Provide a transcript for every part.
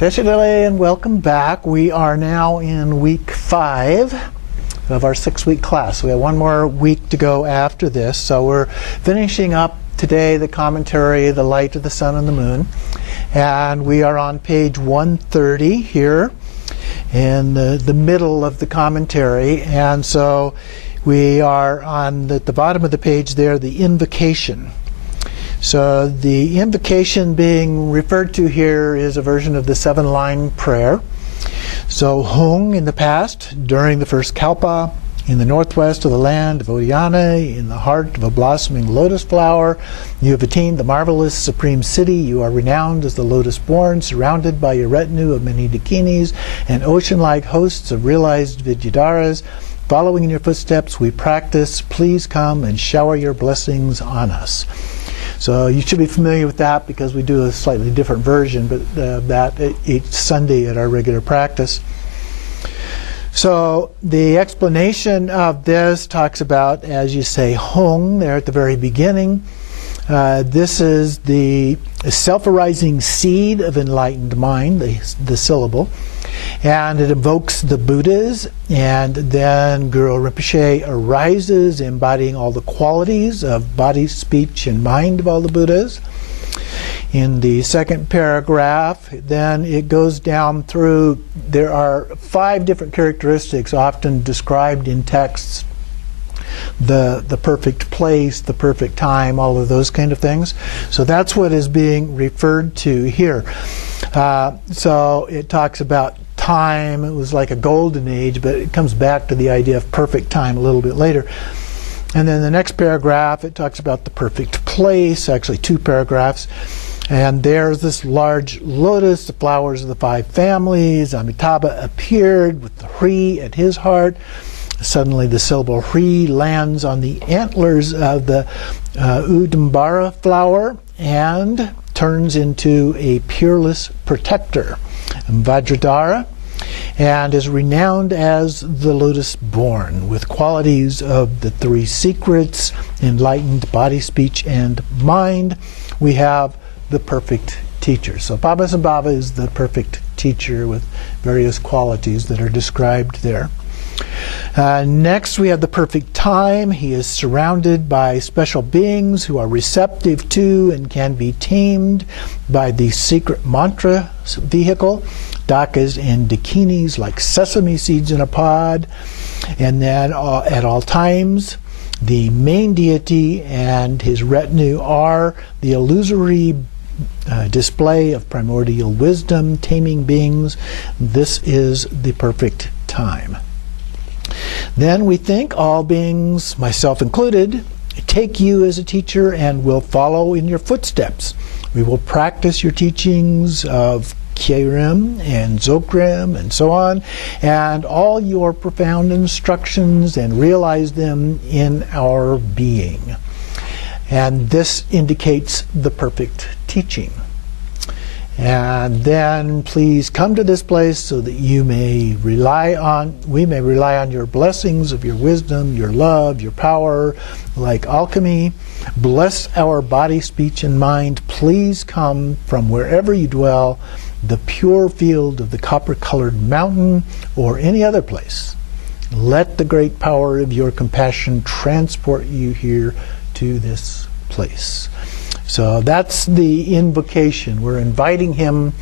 Teshidele, and welcome back. We are now in week 5 of our 6-week class. We have one more week to go after this, so we're finishing up today the commentary, The Light of the Sun and the Moon, and we are on page 130 here in the middle of the commentary, and so we are on the bottom of the page there, the Invocation. So the invocation being referred to here is a version of the 7-line prayer. So Hung in the past, during the first Kalpa, in the northwest of the land of Odhyana, in the heart of a blossoming lotus flower, you have attained the marvelous supreme city. You are renowned as the lotus-born, surrounded by your retinue of many dakinis and ocean-like hosts of realized Vidyadharas. Following in your footsteps, we practice. Please come and shower your blessings on us. So you should be familiar with that because we do a slightly different version, but that each Sunday at our regular practice. So the explanation of this talks about, as you say, Hung there at the very beginning. This is the self-arising seed of enlightened mind, the syllable. And it evokes the Buddhas, and then Guru Rinpoche arises embodying all the qualities of body, speech, and mind of all the Buddhas. In the second paragraph, then it goes down through, there are 5 different characteristics often described in texts. The perfect place, the perfect time, all of those kind of things. So that's what is being referred to here. So it talks about time. It was like a golden age, but it comes back to the idea of perfect time a little bit later. And then the next paragraph, it talks about the perfect place, actually 2 paragraphs. And there's this large lotus, the flowers of the 5 families. Amitabha appeared with the Hri at his heart. Suddenly the syllable Hri lands on the antlers of the Udambara flower and turns into a peerless protector, Vajradhara, and is renowned as the lotus born, with qualities of the 3 secrets, enlightened body, speech, and mind. We have the perfect teacher. So Padmasambhava is the perfect teacher with various qualities that are described there. Next we have the perfect time. He is surrounded by special beings who are receptive to and can be tamed by the secret mantra vehicle, dakas and dakinis like sesame seeds in a pod. And then at all times the main deity and his retinue are the illusory display of primordial wisdom, taming beings. This is the perfect time. Then we think all beings, myself included, take you as a teacher and will follow in your footsteps. We will practice your teachings of Kyerem and Zokrem and so on, and all your profound instructions, and realize them in our being. And this indicates the perfect teaching. And then please come to this place so that we may rely on your blessings of your wisdom, your love, your power, like alchemy. Bless our body, speech, and mind. Please come from wherever you dwell, the pure field of the copper-colored mountain or any other place. Let the great power of your compassion transport you here to this place. So that's the invocation. We're inviting him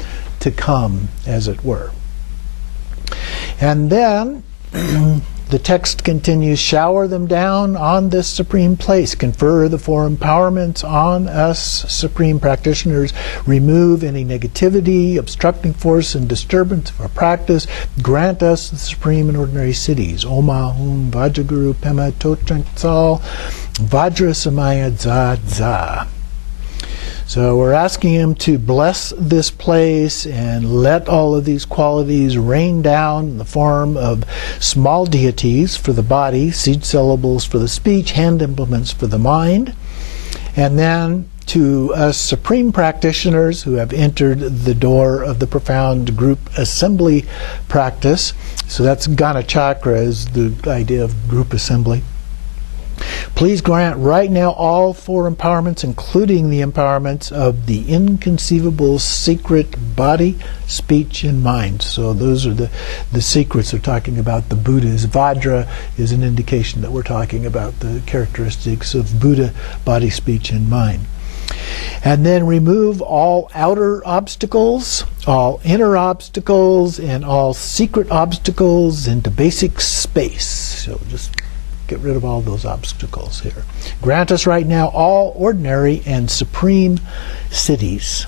to come, as it were. And then the text continues, shower them down on this supreme place. Confer the 4 empowerments on us, supreme practitioners. Remove any negativity, obstructing force, and disturbance of our practice. Grant us the supreme and ordinary cities. Oma, Hum, Vajraguru, Pema, Totrantsal, Vajra Samaya, Za, Za. So we're asking him to bless this place and let all of these qualities rain down in the form of small deities for the body, seed syllables for the speech, hand implements for the mind. And then to us supreme practitioners who have entered the door of the profound group assembly practice. So that's Ghana Chakra, is the idea of group assembly. Please grant right now all four empowerments, including the empowerments of the inconceivable secret body, speech, and mind. So those are the secrets they're talking about. The Buddhas. Vajra is an indication that we're talking about the characteristics of Buddha, body, speech, and mind. And then remove all outer obstacles, all inner obstacles, and all secret obstacles into basic space. So just get rid of all those obstacles here. Grant us right now all ordinary and supreme cities.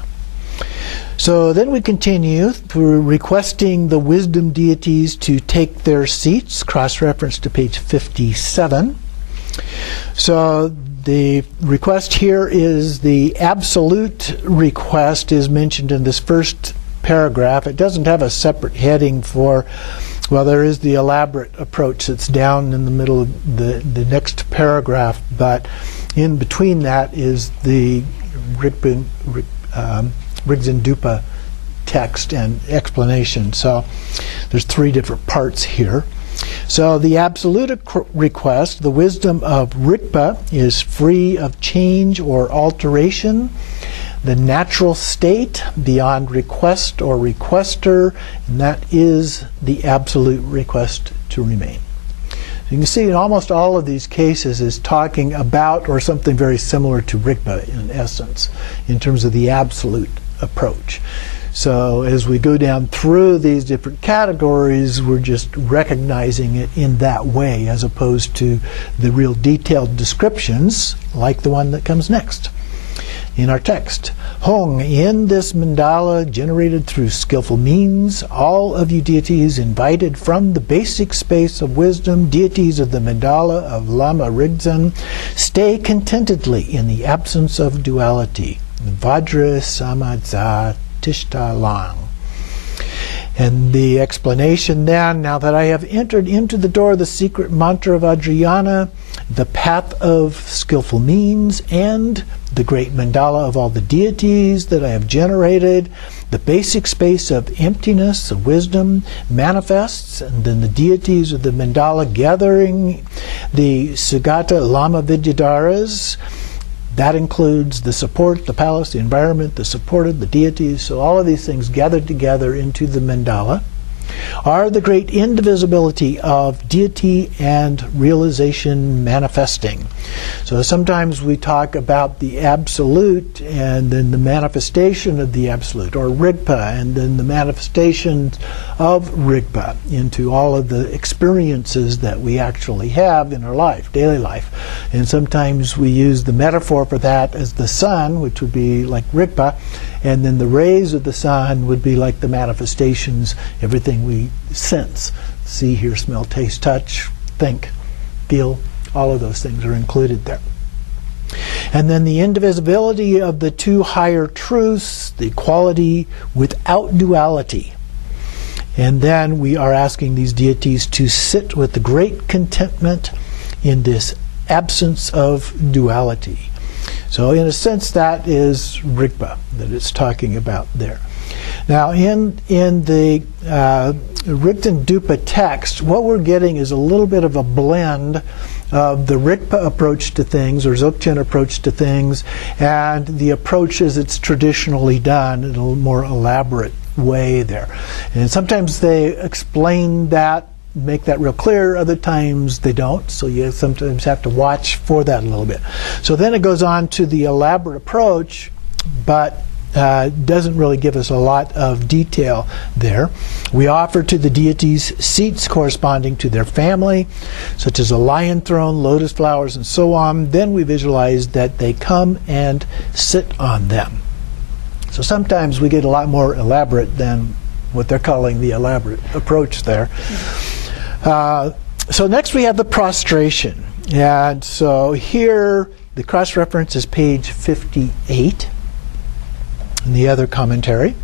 So then we continue through requesting the wisdom deities to take their seats, cross-reference to page 57. So the request here is the absolute request is mentioned in this first paragraph. It doesn't have a separate heading for, well, there is the elaborate approach that's down in the middle of the next paragraph, but in between that is the Rigdzin Dupa text and explanation. So there's three different parts here. So the absolute request, the wisdom of Rigpa, is free of change or alteration, the natural state beyond request or requester, and that is the absolute request to remain. You can see in almost all of these cases is talking about or something very similar to Rigpa in essence, in terms of the absolute approach. So as we go down through these different categories, we're just recognizing it in that way as opposed to the real detailed descriptions like the one that comes next in our text. Hong, in this mandala generated through skillful means, all of you deities invited from the basic space of wisdom, deities of the mandala of Lama Rigdzin, stay contentedly in the absence of duality. Vajra Samadza Tishta Lang. And the explanation then, now that I have entered into the door of the secret mantra of Vajrayana, the path of skillful means, and the great mandala of all the deities that I have generated, the basic space of emptiness, of wisdom, manifests, and then the deities of the mandala gathering the Sugata Lama Vidyadharas. That includes the support, the palace, the environment, the supported, the deities. So all of these things gathered together into the mandala are the great indivisibility of deity and realization manifesting. So sometimes we talk about the absolute and then the manifestation of the absolute, or Rigpa, and then the manifestations of Rigpa into all of the experiences that we actually have in our life, daily life. And sometimes we use the metaphor for that as the sun, which would be like Rigpa, and then the rays of the sun would be like the manifestations, everything we sense, see, hear, smell, taste, touch, think, feel, all of those things are included there. And then the indivisibility of the two higher truths, the equality without duality. And then we are asking these deities to sit with the great contentment in this absence of duality. So in a sense, that is Rigpa that it's talking about there. Now in the Rigdzin Dupa text, what we're getting is a little bit of a blend of the Rigpa approach to things, or Dzogchen approach to things, and the approach as it's traditionally done in a more elaborate way there. And sometimes they explain that, make that real clear, other times they don't, so you sometimes have to watch for that a little bit. So then it goes on to the elaborate approach, but doesn't really give us a lot of detail there. We offer to the deities seats corresponding to their family, such as a lion throne, lotus flowers, and so on. Then we visualize that they come and sit on them. So sometimes we get a lot more elaborate than what they're calling the elaborate approach there. So next we have the prostration. And so here the cross-reference is page 58 in the other commentary.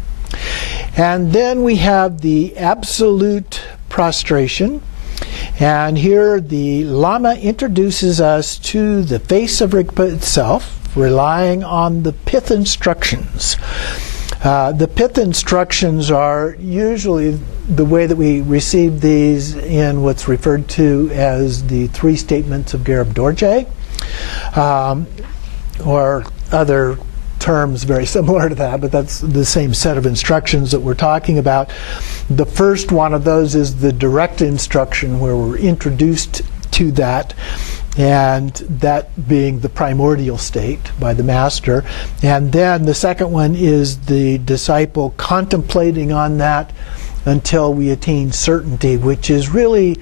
And then we have the absolute prostration. And here the Lama introduces us to the face of Rigpa itself, relying on the Pith Instructions. The Pith Instructions are usually the way that we receive these in what's referred to as the 3 statements of Garib Dorje, or other terms very similar to that, but that's the same set of instructions that we're talking about. The first one of those is the direct instruction, where we're introduced to that, and that being the primordial state by the master. And then the second one is the disciple contemplating on that until we attain certainty, which is really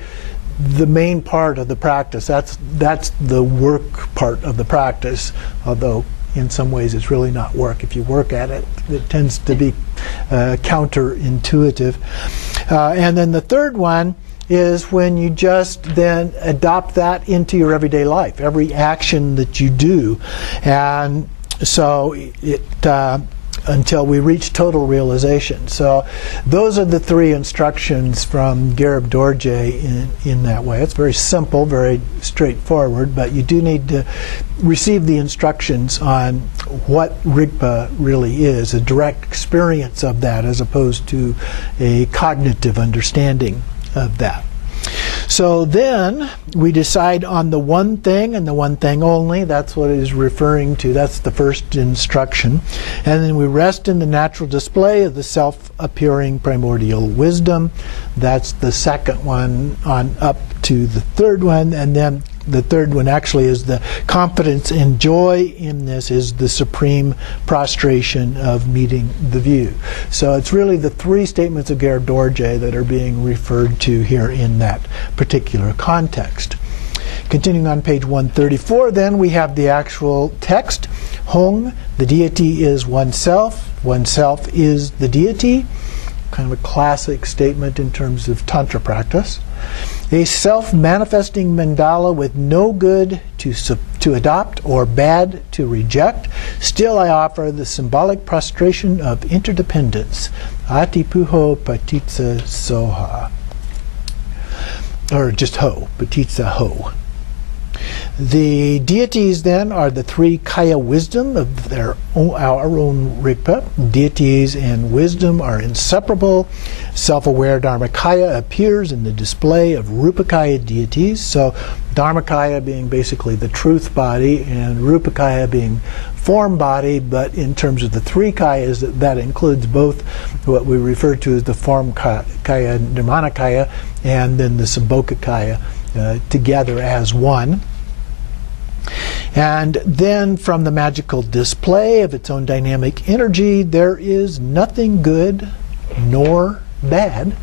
the main part of the practice. That's the work part of the practice, although in some ways it's really not work. If you work at it, it tends to be counterintuitive. And then the third one is when you just then adopt that into your everyday life, every action that you do. And so it until we reach total realization. So those are the 3 instructions from Garib Dorje in that way. It's very simple, very straightforward, but you do need to receive the instructions on what Rigpa really is, a direct experience of that as opposed to a cognitive understanding of that. So then we decide on the one thing and the one thing only. That's what it is referring to. That's the first instruction. And then we rest in the natural display of the self-appearing primordial wisdom. That's the second one on up to the third one. And then the third one actually is the confidence and joy in this is the supreme prostration of meeting the view. So it's really the 3 statements of Garib Dorje that are being referred to here in that particular context. Continuing on page 134, then we have the actual text. Hong, the deity is oneself. Oneself is the deity. Kind of a classic statement in terms of Tantra practice. A self-manifesting mandala with no good to adopt or bad to reject. Still I offer the symbolic prostration of interdependence. Atipuho patitsa soha. Or just ho, patitsa ho. The deities then are the 3 kaya wisdom of our own Rigpa. Deities and wisdom are inseparable. Self-aware Dharmakaya appears in the display of Rupakaya deities. So Dharmakaya being basically the truth body and Rupakaya being form body, but in terms of the 3 kayas, that includes both what we refer to as the form kaya, Nirmanakaya, and then the Sambhogakaya together as one. And then from the magical display of its own dynamic energy, there is nothing good nor bad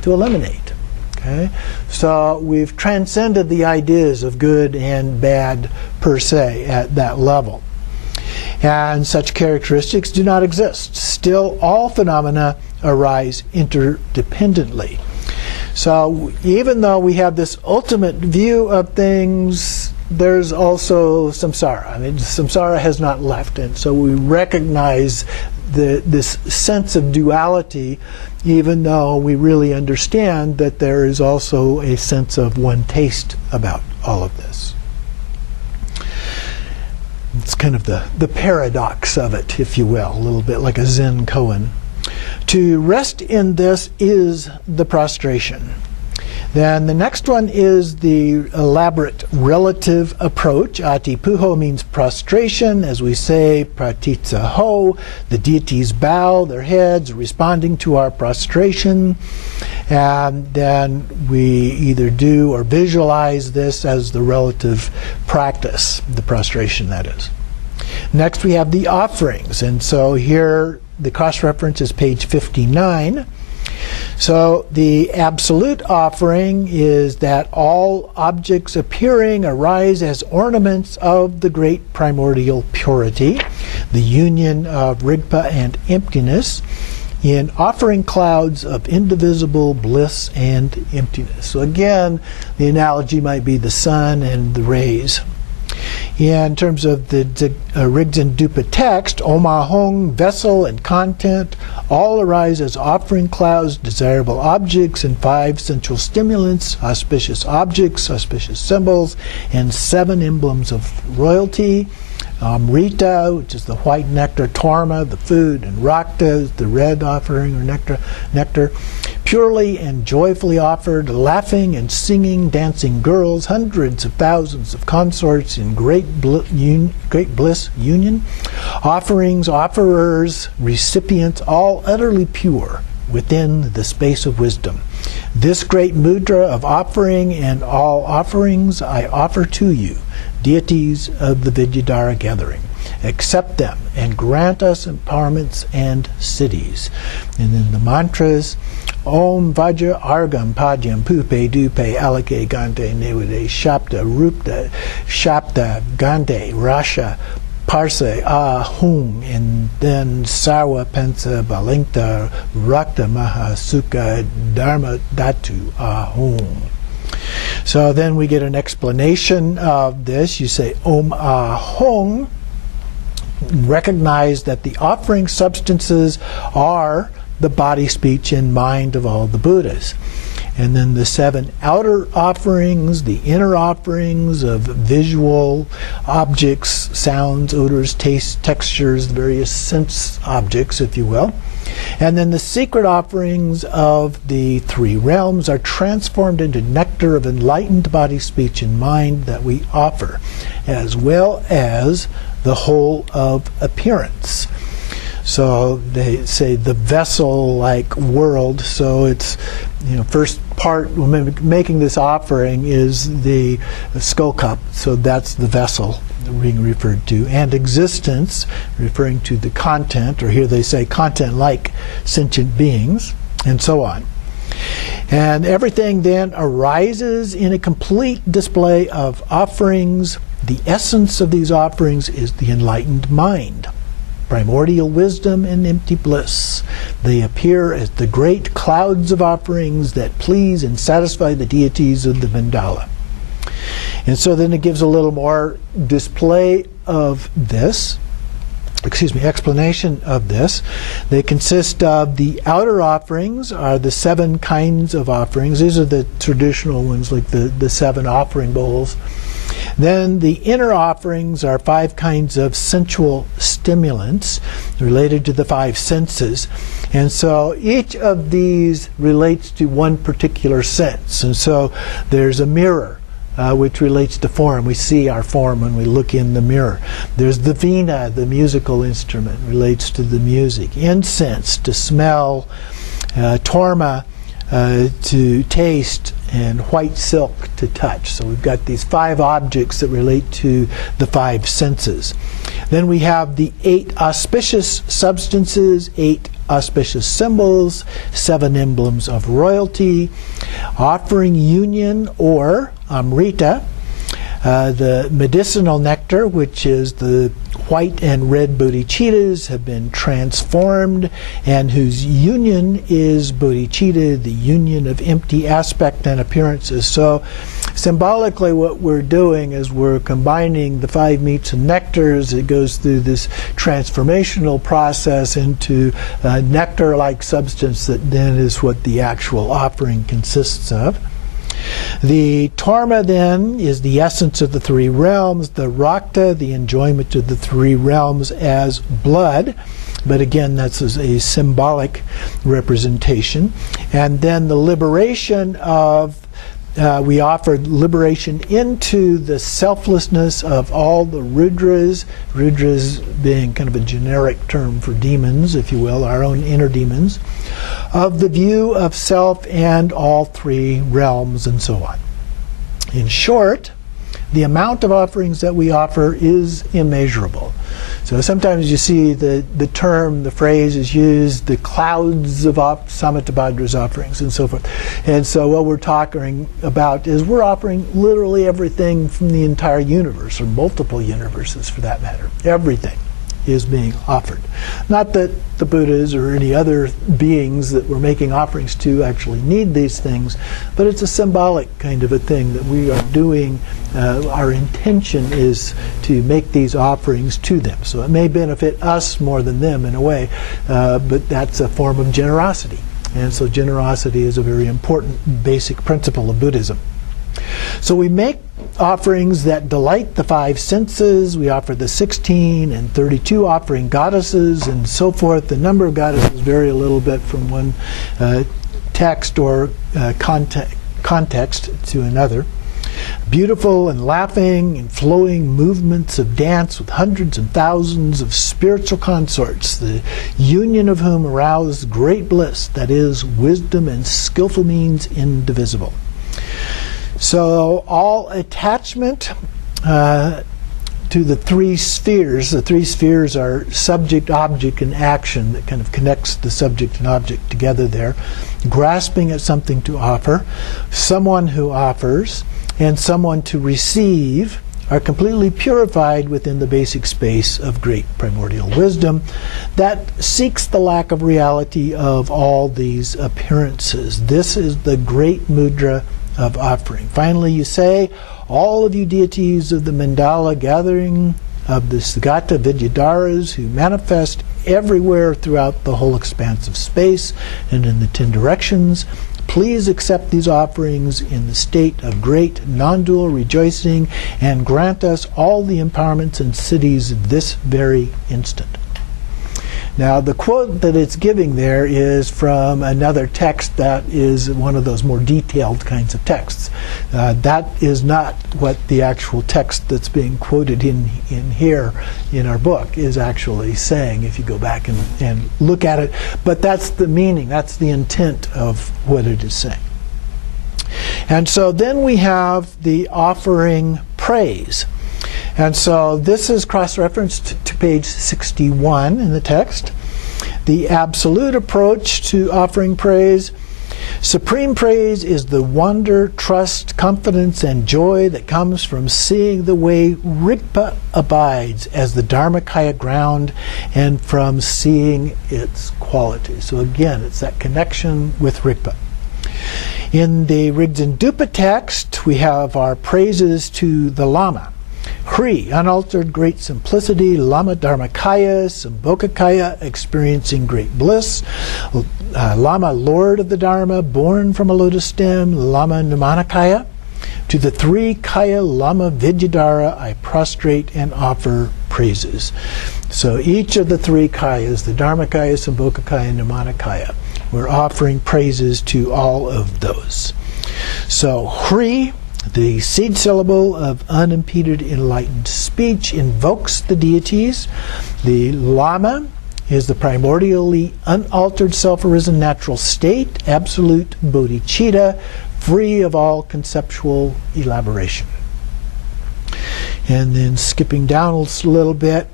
to eliminate. Okay? So we've transcended the ideas of good and bad per se at that level. And such characteristics do not exist. Still, all phenomena arise interdependently. So even though we have this ultimate view of things, there's also samsara. I mean, samsara has not left, and so we recognize this sense of duality, even though we really understand that there is also a sense of one taste about all of this. It's kind of the paradox of it, if you will, a little bit like a Zen koan. To rest in this is the prostration. Then the next one is the elaborate relative approach. Atipuho means prostration. As we say, pratitsa ho, the deities bow their heads, responding to our prostration. And then we either do or visualize this as the relative practice, the prostration that is. Next we have the offerings. And so here the cross-reference is page 59. So the absolute offering is that all objects appearing arise as ornaments of the great primordial purity, the union of Rigpa and emptiness, in offering clouds of indivisible bliss and emptiness. So again, the analogy might be the sun and the rays. In terms of the Rigdzin Dupa text, Oma Hong, vessel and content, all arise as offering clouds, desirable objects, and 5 sensual stimulants, auspicious objects, auspicious symbols, and 7 emblems of royalty. Amrita, which is the white nectar, Torma, the food, and Rakta, the red offering or nectar. Purely and joyfully offered, laughing and singing, dancing girls, hundreds of thousands of consorts in great bliss union, offerings, offerers, recipients, all utterly pure within the space of wisdom. This great mudra of offering and all offerings I offer to you, deities of the Vidyadhara gathering. Accept them and grant us empowerments and cities. And then the mantras, Om Vajra Argam Padyam Pupe Dupe Alake Gante Nevade Shapta Rupta Shapta Gante Rasha Parse Ahum, and then Sarva Pensa Balingta Rakta Maha Sukha Dharma Datu Ahum. So then we get an explanation of this. You say Om Ahung. Recognize that the offering substances are the body, speech, and mind of all the Buddhas. And then the 7 outer offerings, the inner offerings of visual objects, sounds, odors, tastes, textures, various sense objects, if you will. And then the secret offerings of the 3 realms are transformed into nectar of enlightened body, speech, and mind that we offer, as well as the whole of appearance. So they say the vessel-like world. So it's, first part when making this offering is the skull cup. So that's the vessel being referred to, and existence, referring to the content, or here they say content-like sentient beings, and so on. And everything then arises in a complete display of offerings. The essence of these offerings is the enlightened mind, primordial wisdom and empty bliss. They appear as the great clouds of offerings that please and satisfy the deities of the mandala. And so then it gives a little more display of this, explanation of this. They consist of the outer offerings are the 7 kinds of offerings. These are the traditional ones, like the 7 offering bowls. Then the inner offerings are 5 kinds of sensual stimulants related to the 5 senses. And so each of these relates to one particular sense. And so there's a mirror, which relates to form. We see our form when we look in the mirror. There's the veena, the musical instrument, relates to the music. Incense, to smell. Torma, to taste. And white silk, to touch. So we've got these 5 objects that relate to the 5 senses. Then we have the 8 auspicious substances, 8 auspicious symbols, 7 emblems of royalty, offering union or amrita, the medicinal nectar, which is the white and red bodhicittas have been transformed, and whose union is bodhicitta, the union of empty aspect and appearances. So symbolically what we're doing is we're combining the 5 meats and nectars. It goes through this transformational process into a nectar-like substance that then is what the actual offering consists of. The Torma then is the essence of the 3 realms, the Rakta, the enjoyment of the 3 realms as blood, but again that's a symbolic representation. And then the liberation of, we offered liberation into the selflessness of all the Rudras, Rudras being kind of a generic term for demons, if you will, our own inner demons, of the view of self and all 3 realms, and so on. In short, the amount of offerings that we offer is immeasurable. So sometimes you see the term, the phrase is used, the clouds of Samattabhadra's offerings, and so forth. And so what we're talking about is we're offering literally everything from the entire universe, or multiple universes for that matter. Everything is being offered. Not that the Buddhas or any other beings that we're making offerings to actually need these things, but it's a symbolic kind of a thing that we are doing. Our intention is to make these offerings to them. So it may benefit us more than them in a way, but that's a form of generosity. And so generosity is a very important basic principle of Buddhism. So we make offerings that delight the 5 senses. We offer the 16 and 32 offering goddesses and so forth. The number of goddesses vary a little bit from one text or context to another. Beautiful and laughing and flowing movements of dance with hundreds and thousands of spiritual consorts, the union of whom arouse great bliss, that is, wisdom and skillful means indivisible. So all attachment to the 3 spheres, the 3 spheres are subject, object, and action that kind of connects the subject and object together there. Grasping at something to offer, someone who offers, and someone to receive are completely purified within the basic space of great primordial wisdom that seeks the lack of reality of all these appearances. This is the great mudra of offering. Finally, you say, all of you deities of the mandala gathering of the Sagata Vidyadharas who manifest everywhere throughout the whole expanse of space and in the 10 directions, please accept these offerings in the state of great non-dual rejoicing and grant us all the empowerments and siddhis this very instant. Now, the quote that it's giving there is from another text that is one of those more detailed kinds of texts. That is not what the actual text that's being quoted in here in our book is actually saying, if you go back and look at it. But that's the meaning, that's the intent of what it is saying. And so then we have the offering praise. And so this is cross-referenced to page 61 in the text. The absolute approach to offering praise. Supreme praise is the wonder, trust, confidence, and joy that comes from seeing the way Rigpa abides as the Dharmakaya ground and from seeing its quality. So again, it's that connection with Rigpa. In the Rigdzin Dupa text, we have our praises to the Lama. Hri, unaltered great simplicity, Lama Dharmakaya, Sambhogakaya, experiencing great bliss, Lama Lord of the Dharma, born from a lotus stem, Lama Namanakaya. To the 3 Kaya Lama Vidyadhara I prostrate and offer praises. So each of the 3 Kayas, the Dharmakaya, Sambhogakaya, and Namanakaya, we're offering praises to all of those. So Hri, the seed syllable of unimpeded enlightened speech, invokes the deities. The Lama is the primordially unaltered self-arisen natural state, absolute bodhicitta, free of all conceptual elaboration. And then skipping down a little bit,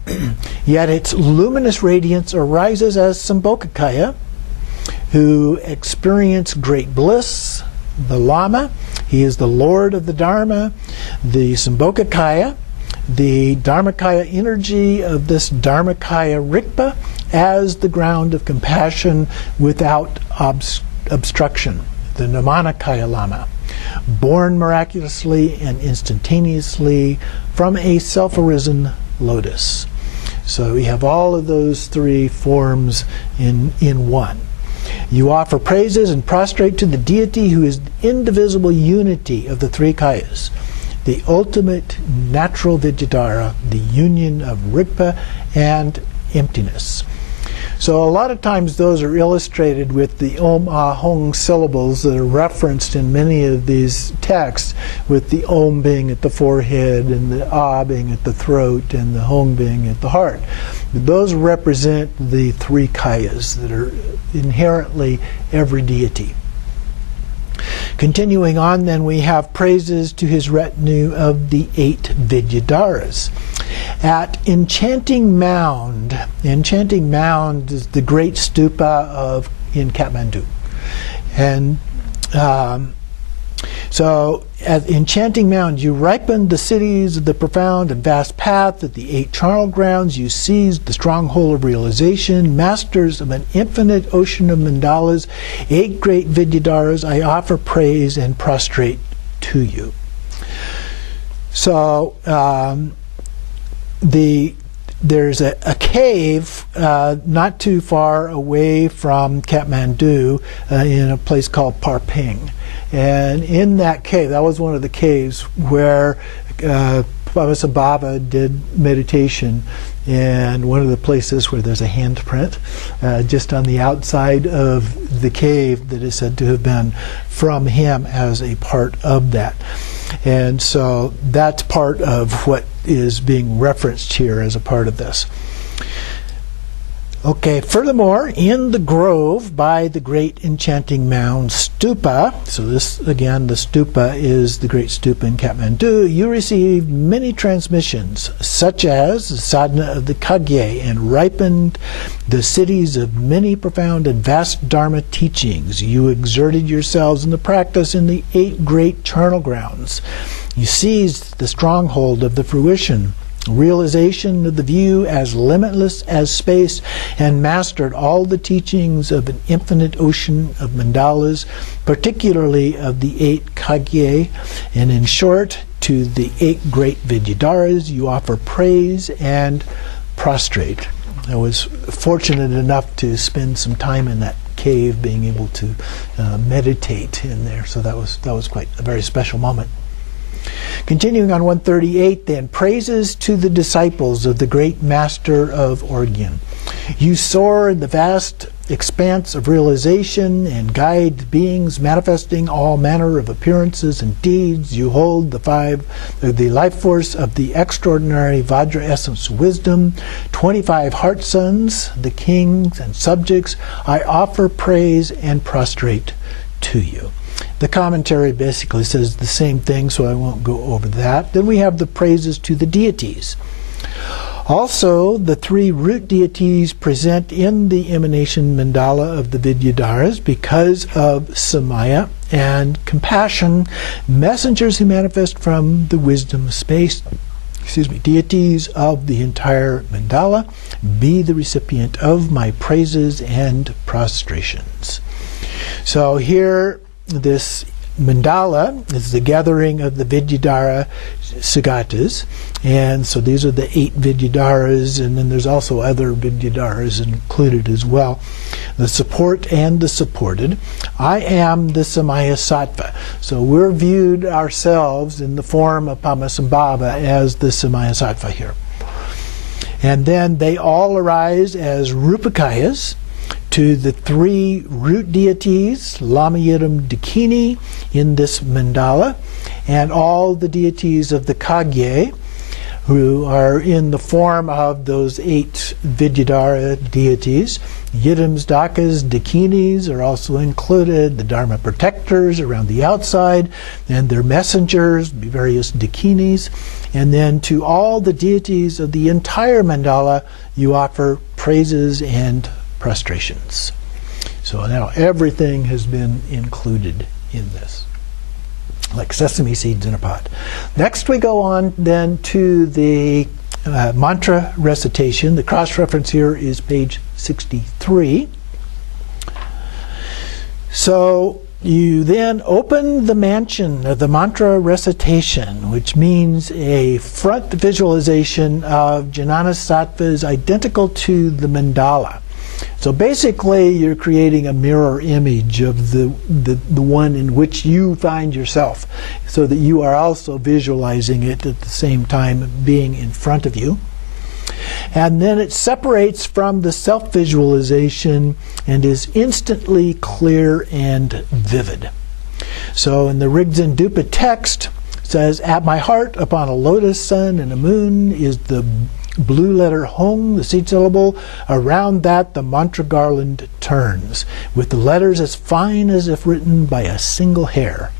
yet its luminous radiance arises as Sambhogakaya, who experience great bliss. The Lama, he is the Lord of the Dharma. The Sambhogakaya, the Dharmakaya energy of this Dharmakaya Rigpa as the ground of compassion without obstruction. The Namanakaya Lama, born miraculously and instantaneously from a self-arisen lotus. So we have all of those 3 forms in one. You offer praises and prostrate to the deity who is the indivisible unity of the 3 Kayas, the ultimate natural Vidyadhara, the union of Rigpa and emptiness. So a lot of times those are illustrated with the Om Ah Hong syllables that are referenced in many of these texts, with the Om being at the forehead and the Ah being at the throat and the Hong being at the heart. Those represent the 3 Kayas that are inherently every deity. Continuing on, then, we have praises to his retinue of the 8 Vidyadharas. At Enchanting Mound is the Great Stupa in Kathmandu. And so at Enchanting Mound, you ripened the cities of the profound and vast path. At the 8 charnel grounds, you seized the stronghold of realization. Masters of an infinite ocean of mandalas, 8 great Vidyadharas, I offer praise and prostrate to you. So the there's a cave not too far away from Kathmandu in a place called Parping. And in that cave, that was one of the caves where Baba did meditation, and one of the places where there's a handprint just on the outside of the cave that is said to have been from him as a part of that. And so that's part of what is being referenced here as a part of this. Okay, furthermore, in the grove by the great enchanting mound Stupa, so this, again, the Stupa is the Great Stupa in Kathmandu, you receive many transmissions, such as the sadhana of the Kagye, and ripened the cities of many profound and vast Dharma teachings. You exerted yourselves in the practice in the 8 great charnel grounds. You seized the stronghold of the fruition, realization of the view as limitless as space, and mastered all the teachings of an infinite ocean of mandalas, particularly of the 8 Kagye, and in short, to the 8 great Vidyadharas you offer praise and prostrate. I was fortunate enough to spend some time in that cave, being able to meditate in there, so that was quite a very special moment. Continuing on 138 then, praises to the disciples of the great master of Orgyen. You soar in the vast expanse of realization and guide beings manifesting all manner of appearances and deeds. You hold the life force of the extraordinary Vajra essence wisdom, 25 heart sons, the kings and subjects. I offer praise and prostrate to you. The commentary basically says the same thing, so I won't go over that. Then we have the praises to the deities. Also, the 3 root deities present in the emanation mandala of the Vidyadharas because of Samaya and compassion, messengers who manifest from the wisdom of space, deities of the entire mandala, be the recipient of my praises and prostrations. So here, this mandala is the gathering of the Vidyadhara Sagatas, and so these are the 8 Vidyadharas, and then there's also other Vidyadharas included as well. The support and the supported. I am the Samaya Sattva. So we're viewed ourselves in the form of Pamasambhava as the Samaya Sattva here. And then they all arise as Rupakayas to the 3 root deities, Lamayidam Dakini, in this mandala, and all the deities of the Kagye, who are in the form of those 8 Vidyadhara deities. Yidams, Dakas, Dakinis are also included, the Dharma protectors around the outside, and their messengers, various Dakinis. And then to all the deities of the entire mandala, you offer praises and prostrations. So now everything has been included in this, like sesame seeds in a pot. Next we go on then to the mantra recitation. The cross-reference here is page 63. So you then open the mansion of the mantra recitation, which means a front visualization of Jnana Sattvas identical to the mandala. So basically, you're creating a mirror image of the one in which you find yourself, so that you are also visualizing it at the same time being in front of you. And then it separates from the self-visualization and is instantly clear and vivid. So in the Rigdzin Dupa text, it says, "At my heart, upon a lotus sun and a moon, is the blue letter Hong, the seed syllable. Around that the mantra garland turns, with the letters as fine as if written by a single hair.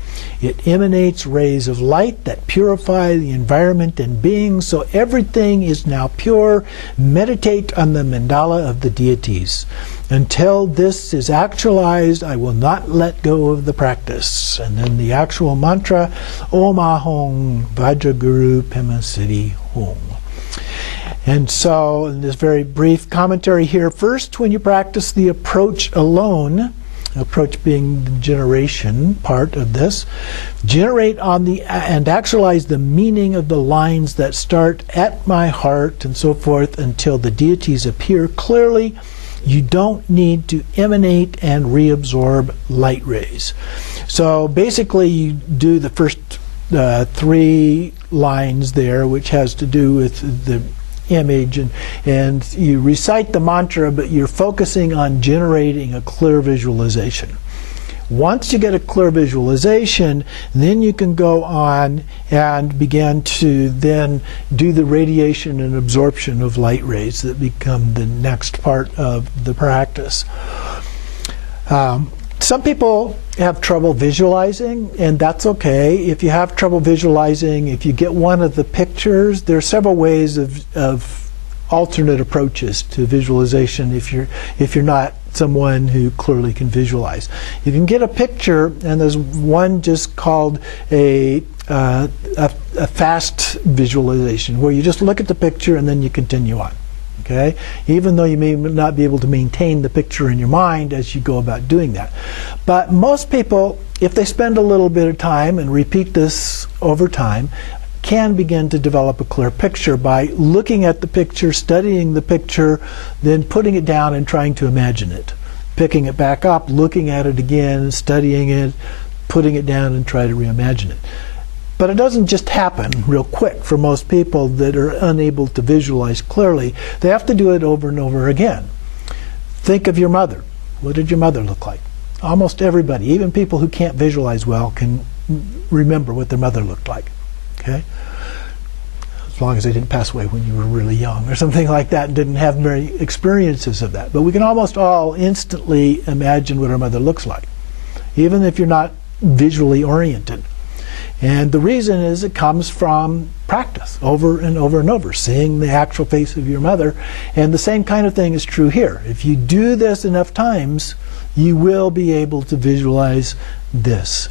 It emanates rays of light that purify the environment and being, so everything is now pure. Meditate on the mandala of the deities. Until this is actualized, I will not let go of the practice." And then the actual mantra, Om Ahong Vajra Guru Pema Siddhi Hong. And so, in this very brief commentary here, first, when you practice the approach alone, approach being the generation part of this. Generate on the and actualize the meaning of the lines that start at my heart and so forth until the deities appear clearly. You don't need to emanate and reabsorb light rays. So basically you do the first 3 lines there, which has to do with the image, and you recite the mantra, but you're focusing on generating a clear visualization. Once you get a clear visualization, then you can go on and begin to then do the radiation and absorption of light rays that become the next part of the practice. Some people have trouble visualizing, and that's okay. If you have trouble visualizing, if you get one of the pictures, there are several ways of alternate approaches to visualization if you're not someone who clearly can visualize. You can get a picture, and there's one just called a fast visualization, where you just look at the picture and then you continue on. Okay? Even though you may not be able to maintain the picture in your mind as you go about doing that. But most people, if they spend a little bit of time and repeat this over time, can begin to develop a clear picture by looking at the picture, studying the picture, then putting it down and trying to imagine it. Picking it back up, looking at it again, studying it, putting it down and try to reimagine it. But it doesn't just happen real quick for most people that are unable to visualize clearly. They have to do it over and over again. Think of your mother. What did your mother look like? Almost everybody, even people who can't visualize well, can remember what their mother looked like. Okay? As long as they didn't pass away when you were really young or something like that and didn't have many experiences of that. But we can almost all instantly imagine what our mother looks like, even if you're not visually oriented. And the reason is it comes from practice over and over and over, seeing the actual face of your mother. And the same kind of thing is true here. If you do this enough times, you will be able to visualize this.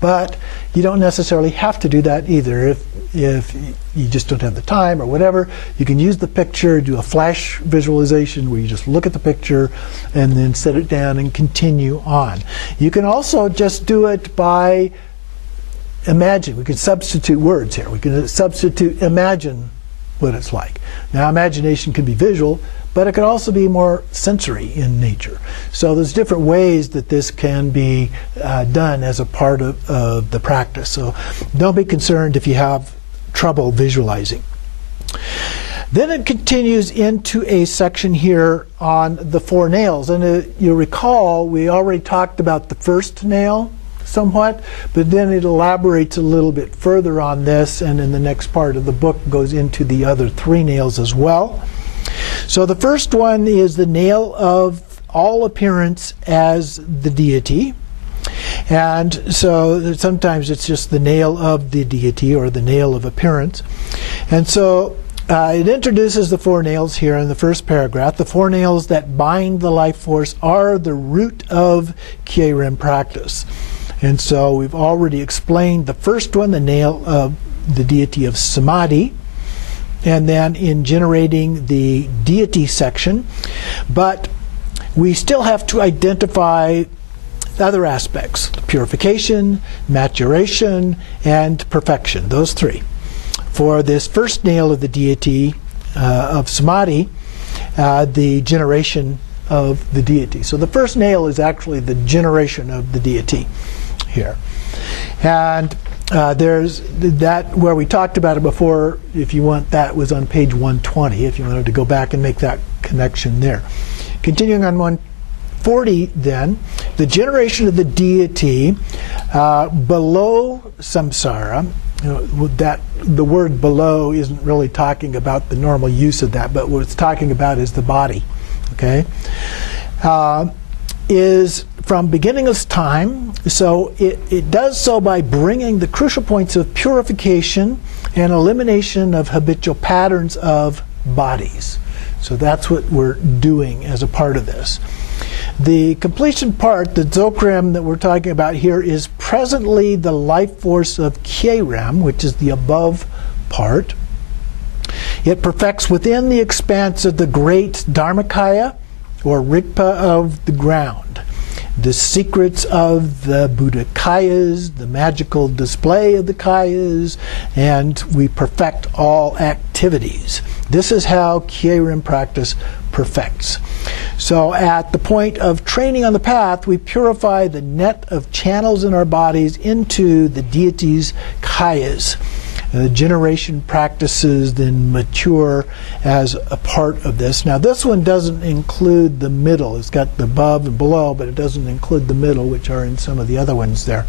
But you don't necessarily have to do that either. If you just don't have the time or whatever, you can use the picture, do a flash visualization where you just look at the picture and then set it down and continue on. You can also just do it by imagine. We can substitute words here. We can substitute imagine what it's like. Now, imagination can be visual, but it can also be more sensory in nature. So there's different ways that this can be done as a part of the practice. So don't be concerned if you have trouble visualizing. Then it continues into a section here on the 4 nails. And you recall, we already talked about the first nail somewhat, but then it elaborates a little bit further on this, and in the next part of the book goes into the other 3 nails as well. So the first one is the nail of all appearance as the deity. And so sometimes it's just the nail of the deity or the nail of appearance. And so it introduces the 4 nails here in the first paragraph. The 4 nails that bind the life force are the root of Kyerem practice. And so we've already explained the first one, the nail of the deity of Samadhi, and then in generating the deity section. But we still have to identify other aspects: purification, maturation, and perfection, those 3. For this first nail of the deity of Samadhi, the generation of the deity. So the first nail is actually the generation of the deity here. And there's that where we talked about it before. If you want, that was on page 120, if you wanted to go back and make that connection there. Continuing on 140 then, the generation of the deity below samsara. That the word below isn't really talking about the normal use of that, but what it's talking about is the body. Okay? Is from beginningless time. So it does so by bringing the crucial points of purification and elimination of habitual patterns of bodies. So that's what we're doing as a part of this. The completion part, the Dzogchen that we're talking about here, is presently the life force of Kyerem, which is the above part. It perfects within the expanse of the great Dharmakaya, or Rigpa of the ground. the secrets of the Buddha Kayas, the magical display of the Kayas, and we perfect all activities. This is how Khyeren practice perfects. So at the point of training on the path, we purify the net of channels in our bodies into the deities' Kayas. The generation practices then mature as a part of this. Now this one doesn't include the middle. It's got the above and below, but it doesn't include the middle, which are in some of the other ones there.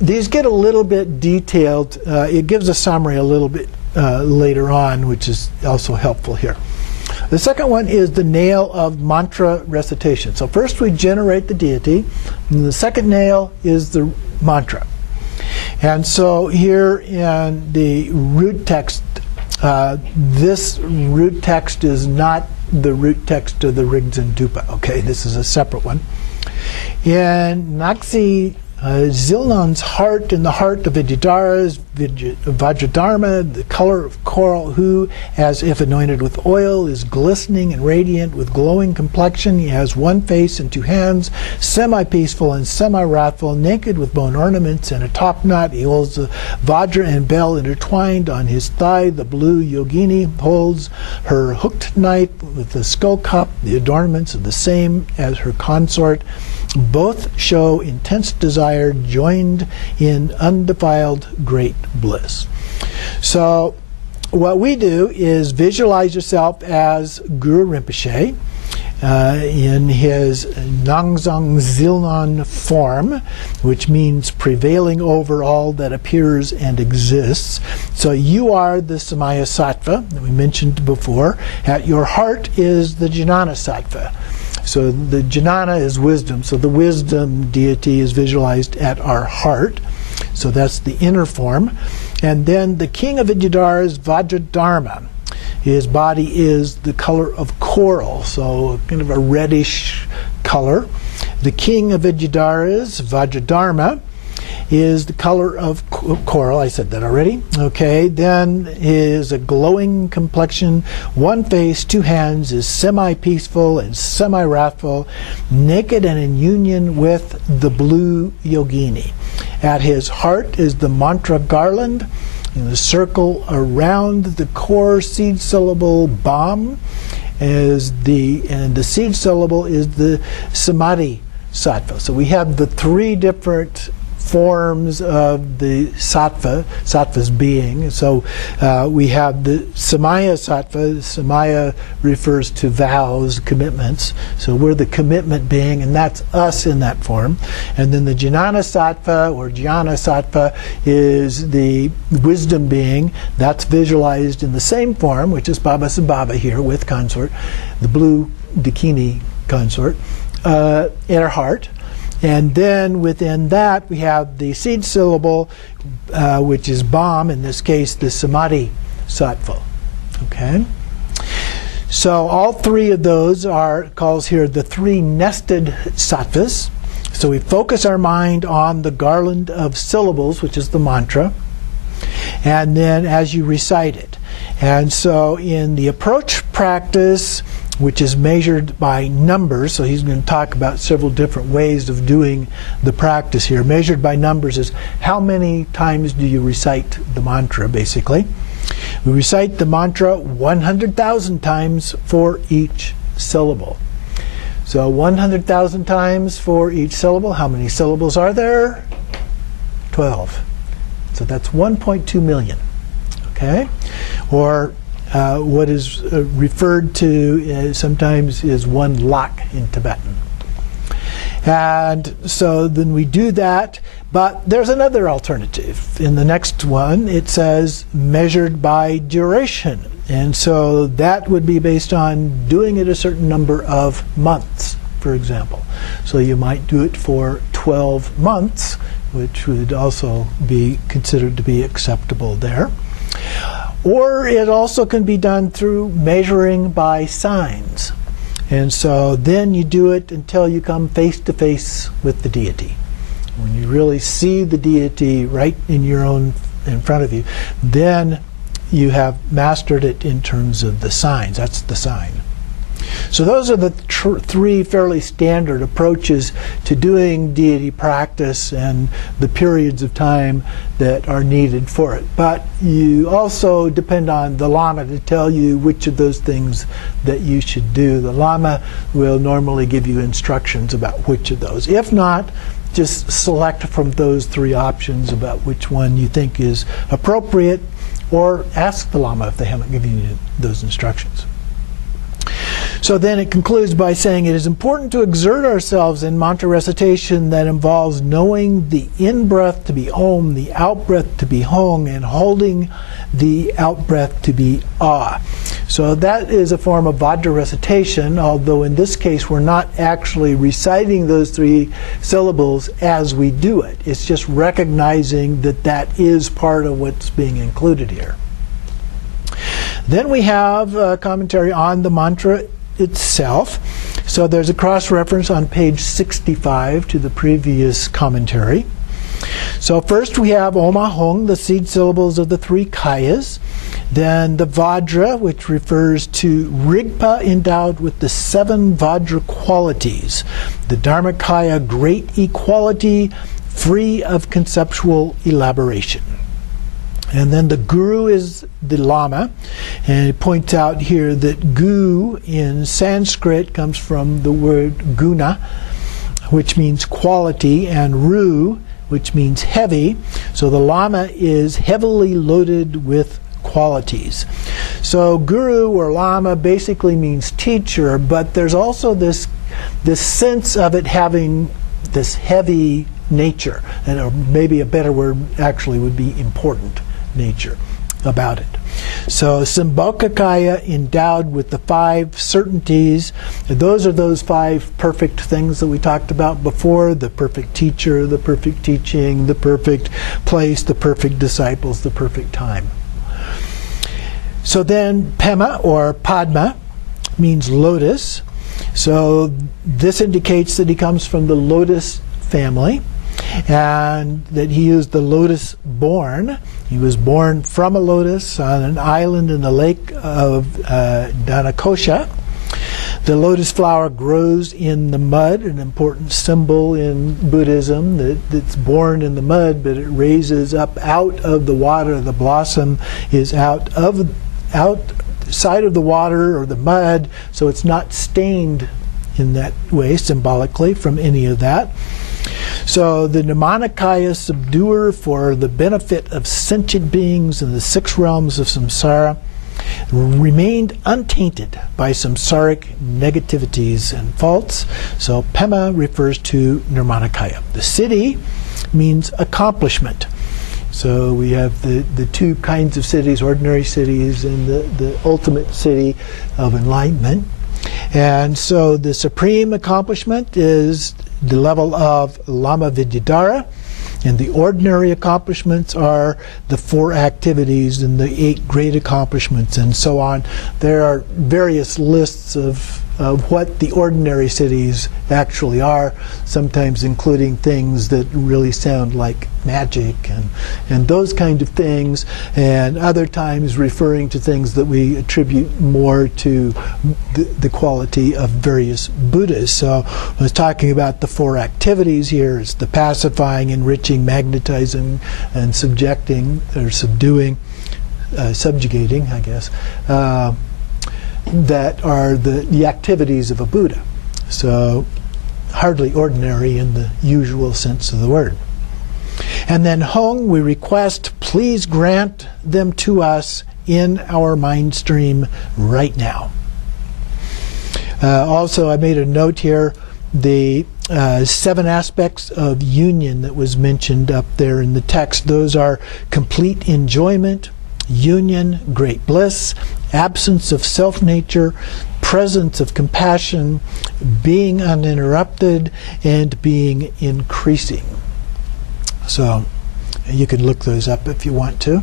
These get a little bit detailed. It gives a summary a little bit later on, which is also helpful here. The second one is the nail of mantra recitation. So first we generate the deity, and the second nail is the mantra. And so here in the root text, this root text is not the root text of the Rigdzin Dupa. Okay, this is a separate one. In Naxi Zilnon's heart, in the heart of Vidyadhara's Vajradharma, the color of coral, who, as if anointed with oil, is glistening and radiant with glowing complexion. He has one face and two hands, semi-peaceful and semi-wrathful, naked with bone ornaments and a top knot. He holds the Vajra and bell intertwined on his thigh. The blue yogini holds her hooked knife with the skull cup. The adornments are the same as her consort. Both show intense desire joined in undefiled great bliss. So what we do is visualize yourself as Guru Rinpoche in his Nangzang Zilnon form, which means prevailing over all that appears and exists. So you are the Samaya Sattva that we mentioned before. At your heart is the Jnana Sattva. So the Jnana is wisdom. So the wisdom deity is visualized at our heart. So that's the inner form. And then the king of Vidyadhara is Vajradharma. His body is the color of coral, so kind of a reddish color. The king of Vidyadhara is Vajradharma, is the color of coral. I said that already. Okay, then is a glowing complexion, one face, two hands, is semi-peaceful and semi-wrathful, naked and in union with the blue yogini. At his heart is the mantra garland, in the circle around the core seed syllable Bam, and the seed syllable is the Samadhi Sattva. So we have the three different forms of the sattva's being. So we have the Samaya Sattva. Samaya refers to vows, commitments. So we're the commitment being, and that's us in that form. And then the Jnana Sattva or Jnana Sattva is the wisdom being. That's visualized in the same form, which is Baba Sambhava here with consort, the blue Dakini consort, in our heart. And then within that we have the seed syllable, which is Bam, in this case the Samadhi Sattva. Okay? So all three of those are calls here the three nested sattvas. So we focus our mind on the garland of syllables, which is the mantra, and then as you recite it. And so in the approach practice, which is measured by numbers, so he's going to talk about several different ways of doing the practice here. Measured by numbers is how many times do you recite the mantra, basically. We recite the mantra 100,000 times for each syllable. So 100,000 times for each syllable. How many syllables are there? 12. So that's 1.2 million. Okay? Or what is referred to sometimes is 1 lakh in Tibetan. And so then we do that, but there's another alternative. In the next one, it says measured by duration. And so that would be based on doing it a certain number of months, for example. So you might do it for 12 months, which would also be considered to be acceptable there. Or it also can be done through measuring by signs. And so then you do it until you come face to face with the deity. When you really see the deity right in front of you, then you have mastered it in terms of the signs. That's the sign. So those are the three fairly standard approaches to doing deity practice and the periods of time that are needed for it. But you also depend on the Lama to tell you which of those things that you should do. The Lama will normally give you instructions about which of those. If not, just select from those three options about which one you think is appropriate, or ask the Lama if they haven't given you those instructions. So then it concludes by saying, it is important to exert ourselves in mantra recitation that involves knowing the in-breath to be Om, the out-breath to be Hong, and holding the out-breath to be Ah. So that is a form of Vajra recitation, although in this case we're not actually reciting those three syllables as we do it. It's just recognizing that that is part of what's being included here. Then we have a commentary on the mantra itself. So there's a cross-reference on page 65 to the previous commentary. So first we have Om Ahong, the seed syllables of the three kayas. Then the Vajra, which refers to Rigpa endowed with the 7 Vajra qualities. The Dharmakaya, great equality, free of conceptual elaboration. And then the Guru is the Lama, and it points out here that Gu in Sanskrit comes from the word guna, which means quality, and Ru, which means heavy. So the Lama is heavily loaded with qualities. So Guru or Lama basically means teacher, but there's also this sense of it having this heavy nature, and or maybe a better word actually would be important nature about it. So Sambhogakaya endowed with the 5 certainties. Those are those 5 perfect things that we talked about before: the perfect teacher, the perfect teaching, the perfect place, the perfect disciples, the perfect time. So then Pema or Padma means lotus. So this indicates that he comes from the lotus family, and that he is the lotus born. He was born from a lotus on an island in the lake of Dhanakosha. The lotus flower grows in the mud, an important symbol in Buddhism, that it's born in the mud, but it raises up out of the water. The blossom is outside of the water or the mud, so it's not stained in that way symbolically from any of that. So the Nirmanakaya, subduer for the benefit of sentient beings in the 6 realms of samsara, remained untainted by samsaric negativities and faults. So Pema refers to Nirmanakaya. The Siddhi means accomplishment. So we have the 2 kinds of siddhis, ordinary siddhis and the ultimate siddhi of enlightenment. And so the supreme accomplishment is the level of Lama Vidyadhara, and the ordinary accomplishments are the 4 activities and the 8 great accomplishments and so on. There are various lists of what the ordinary siddhis actually are, sometimes including things that really sound like magic and those kind of things, and other times referring to things that we attribute more to the quality of various Buddhas. So I was talking about the 4 activities here. It's the pacifying, enriching, magnetizing, and subjecting, or subduing, subjugating, I guess, that are the activities of a Buddha. So hardly ordinary in the usual sense of the word. And then Hong, we request, please grant them to us in our mind stream right now. Also, I made a note here, the 7 aspects of union that was mentioned up there in the text. Those are complete enjoyment, union, great bliss, absence of self-nature, presence of compassion, being uninterrupted, and being increasing. So you can look those up if you want to.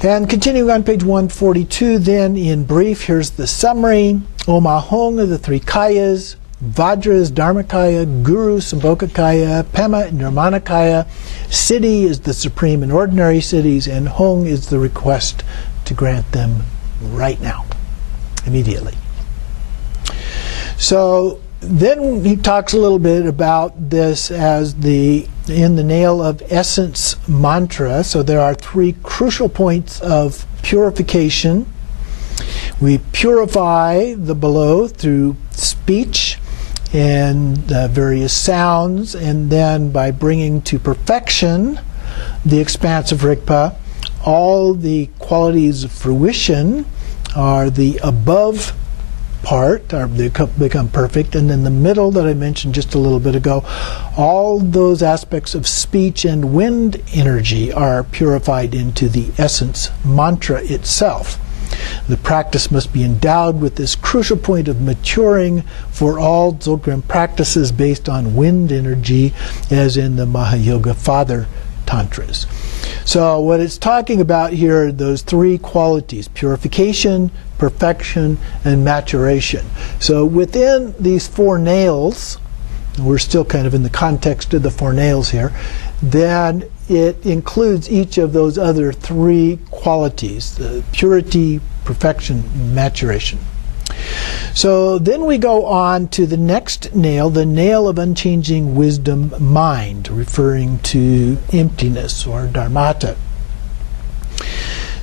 And continuing on page 142, then in brief, here's the summary. Om Ahong are the 3 kayas, Vajra is Dharmakaya, Guru Sambhogakaya, Pema Nirmanakaya, Siddhi is the supreme and ordinary siddhis, and Hong is the request to grant them right now, immediately. So then he talks a little bit about this as in the Nail of Essence mantra. So there are three crucial points of purification. We purify the below through speech and various sounds, and then by bringing to perfection the expanse of Rigpa, all the qualities of fruition are the above part, they become perfect, and then the middle that I mentioned just a little bit ago, all those aspects of speech and wind energy are purified into the essence mantra itself. The practice must be endowed with this crucial point of maturing for all Dzogchen practices based on wind energy, as in the Mahayoga Father Tantras. So what it's talking about here are those three qualities: purification, perfection, and maturation. So within these four nails, we're still kind of in the context of the four nails here, then it includes each of those other three qualities: the purity, perfection, maturation. So then we go on to the next nail, the nail of unchanging wisdom mind, referring to emptiness or dharmata.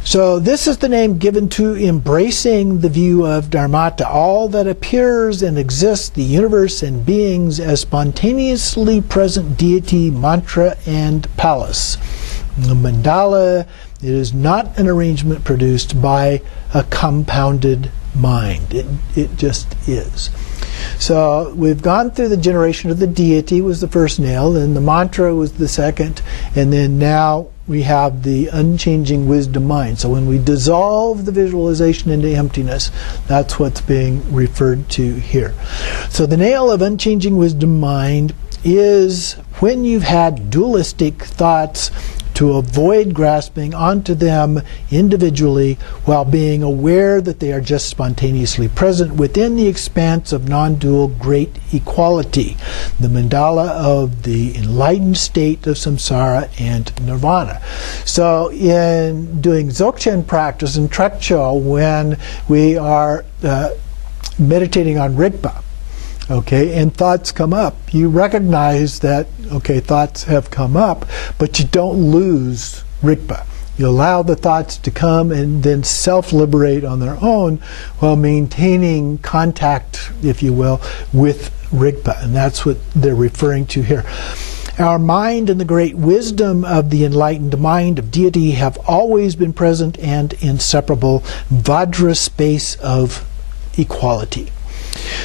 So this is the name given to embracing the view of dharmata, all that appears and exists, the universe and beings, as spontaneously present deity, mantra, and palace. The mandala, it is not an arrangement produced by a compounded mind. It just is. So we've gone through the generation of the deity was the first nail, then the mantra was the second, and then now we have the unchanging wisdom mind. So when we dissolve the visualization into emptiness, that's what's being referred to here. So the nail of unchanging wisdom mind is when you've had dualistic thoughts, to avoid grasping onto them individually while being aware that they are just spontaneously present within the expanse of non-dual great equality, the mandala of the enlightened state of samsara and nirvana. So in doing Dzogchen practice in Trekcho, when we are meditating on Rigpa, okay, and thoughts come up, you recognize that, okay, thoughts have come up, but you don't lose Rigpa. You allow the thoughts to come and then self-liberate on their own while maintaining contact, if you will, with Rigpa. And that's what they're referring to here. Our mind and the great wisdom of the enlightened mind of deity have always been present and inseparable, Vajra space of equality.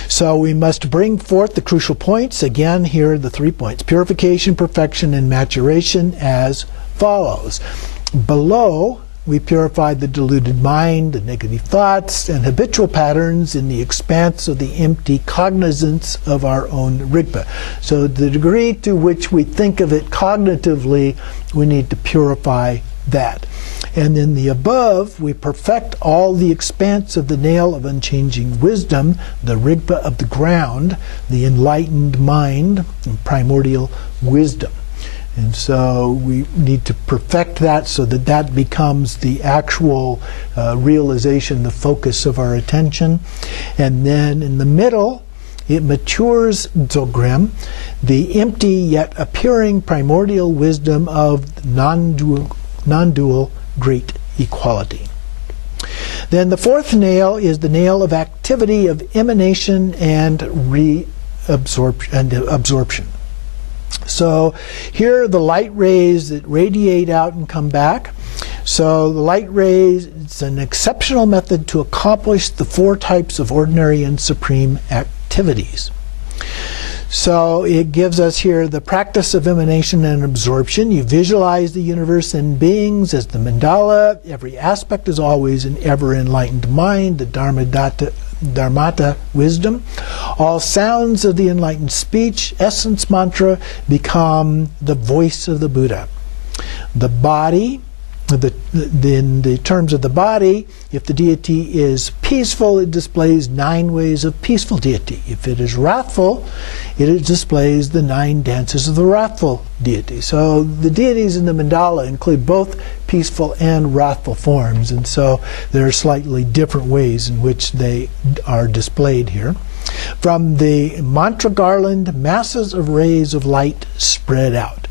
So we must bring forth the crucial points. Again, here are the 3 points: purification, perfection, and maturation, as follows. Below, we purify the deluded mind, the negative thoughts, and habitual patterns in the expanse of the empty cognizance of our own Rigpa. So the degree to which we think of it cognitively, we need to purify that. And in the above, we perfect all the expanse of the nail of unchanging wisdom, the Rigpa of the ground, the enlightened mind, and primordial wisdom. And so we need to perfect that so that that becomes the actual realization, the focus of our attention. And then in the middle, it matures Dzogchen, the empty yet appearing primordial wisdom of non-dual great equality. Then the fourth nail is the nail of activity of emanation and absorption. So here are the light rays that radiate out and come back. So the light rays, it's an exceptional method to accomplish the 4 types of ordinary and supreme activities. So it gives us here the practice of emanation and absorption. You visualize the universe and beings as the mandala. Every aspect is always an ever-enlightened mind, the dharmata wisdom. All sounds of the enlightened speech, essence mantra, become the voice of the Buddha. The body, in the terms of the body, if the deity is peaceful, it displays 9 ways of peaceful deity. If it is wrathful, it displays the 9 dances of the wrathful deity. So the deities in the mandala include both peaceful and wrathful forms, and so there are slightly different ways in which they are displayed here. From the mantra garland, masses of rays of light spread out.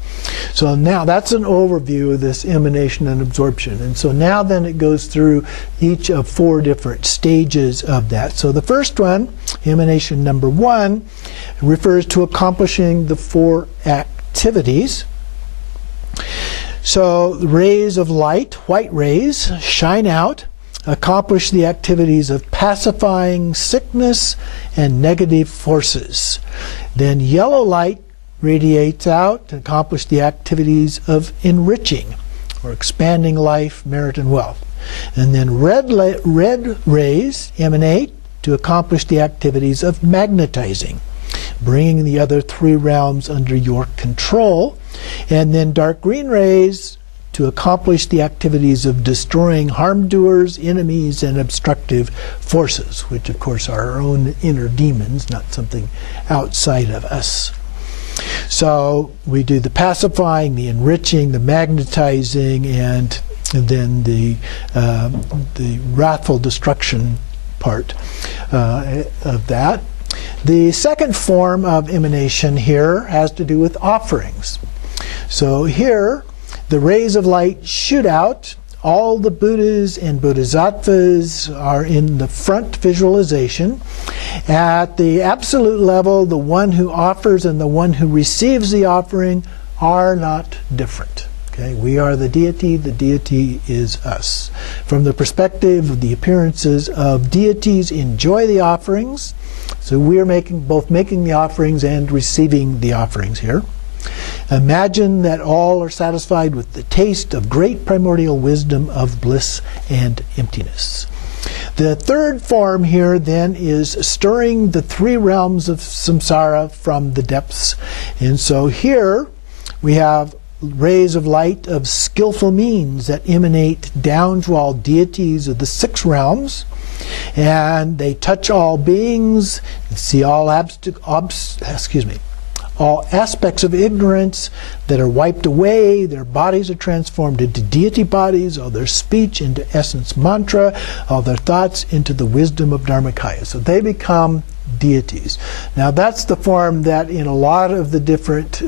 So now that's an overview of this emanation and absorption. And so now then it goes through each of 4 different stages of that. So the first one, emanation number 1, refers to accomplishing the 4 activities. So the rays of light, white rays, shine out, accomplish the activities of pacifying sickness and negative forces. Then yellow light radiates out to accomplish the activities of enriching or expanding life, merit, and wealth. And then red rays emanate to accomplish the activities of magnetizing, bringing the other 3 realms under your control. And then dark green rays to accomplish the activities of destroying harm doers, enemies, and obstructive forces, which of course are our own inner demons, not something outside of us. So we do the pacifying, the enriching, the magnetizing, and then the wrathful destruction part of that. The second form of emanation here has to do with offerings. So here, the rays of light shoot out. All the Buddhas and Bodhisattvas are in the front visualization. At the absolute level, the one who offers and the one who receives the offering are not different. Okay? We are the deity is us. From the perspective of the appearances of deities, enjoy the offerings. So we are both making the offerings and receiving the offerings here. Imagine that all are satisfied with the taste of great primordial wisdom of bliss and emptiness. The third form here then is stirring the 3 realms of samsara from the depths. And so here we have rays of light of skillful means that emanate down to all deities of the 6 realms. And they touch all beings, see all all aspects of ignorance that are wiped away. Their bodies are transformed into deity bodies, all their speech into essence mantra, all their thoughts into the wisdom of Dharmakaya. So they become deities. Now that's the form that in a lot of the different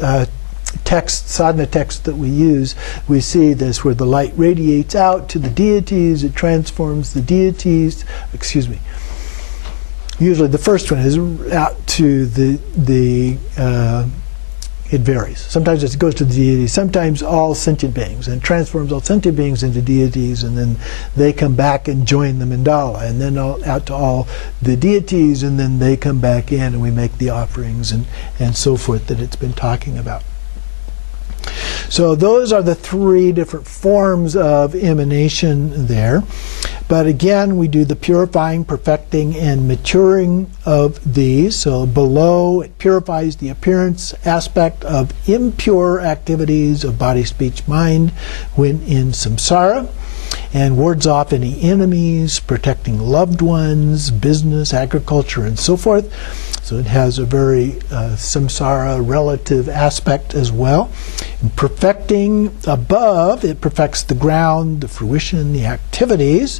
texts, sadhana texts that we use, we see this where the light radiates out to the deities, it transforms the deities, usually the first one is out to it varies. Sometimes it goes to the deities, sometimes all sentient beings, and transforms all sentient beings into deities, and then they come back and join the mandala, and then out to all the deities, and then they come back in and we make the offerings and so forth that it's been talking about. So those are the 3 different forms of emanation there. But again, we do the purifying, perfecting, and maturing of these. So below, it purifies the appearance aspect of impure activities of body, speech, mind when in samsara, and wards off any enemies, protecting loved ones, business, agriculture, and so forth. So it has a very samsara relative aspect as well. In perfecting above, it perfects the ground, the fruition, the activities.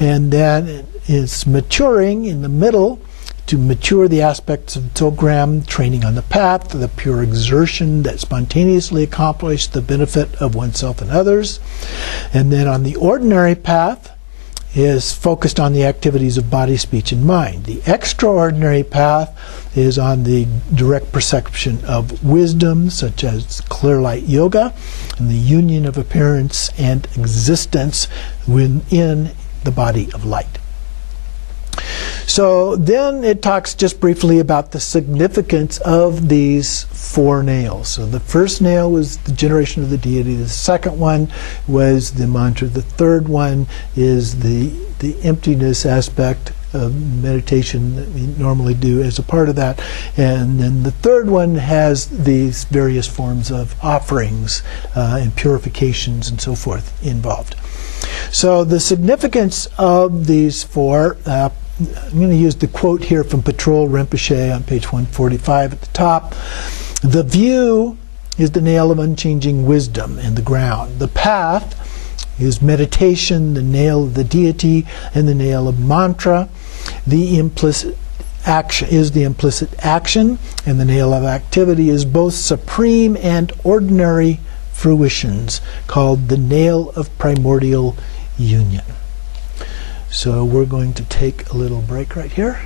And then it's maturing in the middle to mature the aspects of the program, training on the path, the pure exertion that spontaneously accomplishes the benefit of oneself and others. And then on the ordinary path, is focused on the activities of body, speech, and mind. The extraordinary path is on the direct perception of wisdom, such as clear light yoga, and the union of appearance and existence within the body of light. So then it talks just briefly about the significance of these 4 nails. So the first nail was the generation of the deity. The second one was the mantra. The third one is the emptiness aspect of meditation that we normally do as a part of that. And then the third one has these various forms of offerings and purifications and so forth involved. So the significance of these 4, I'm going to use the quote here from Patrol Rinpoche on page 145 at the top. The view is the nail of unchanging wisdom in the ground. The path is meditation, the nail of the deity, and the nail of mantra. The implicit action is the implicit action, and the nail of activity is both supreme and ordinary fruitions, called the nail of primordial union. So we're going to take a little break right here.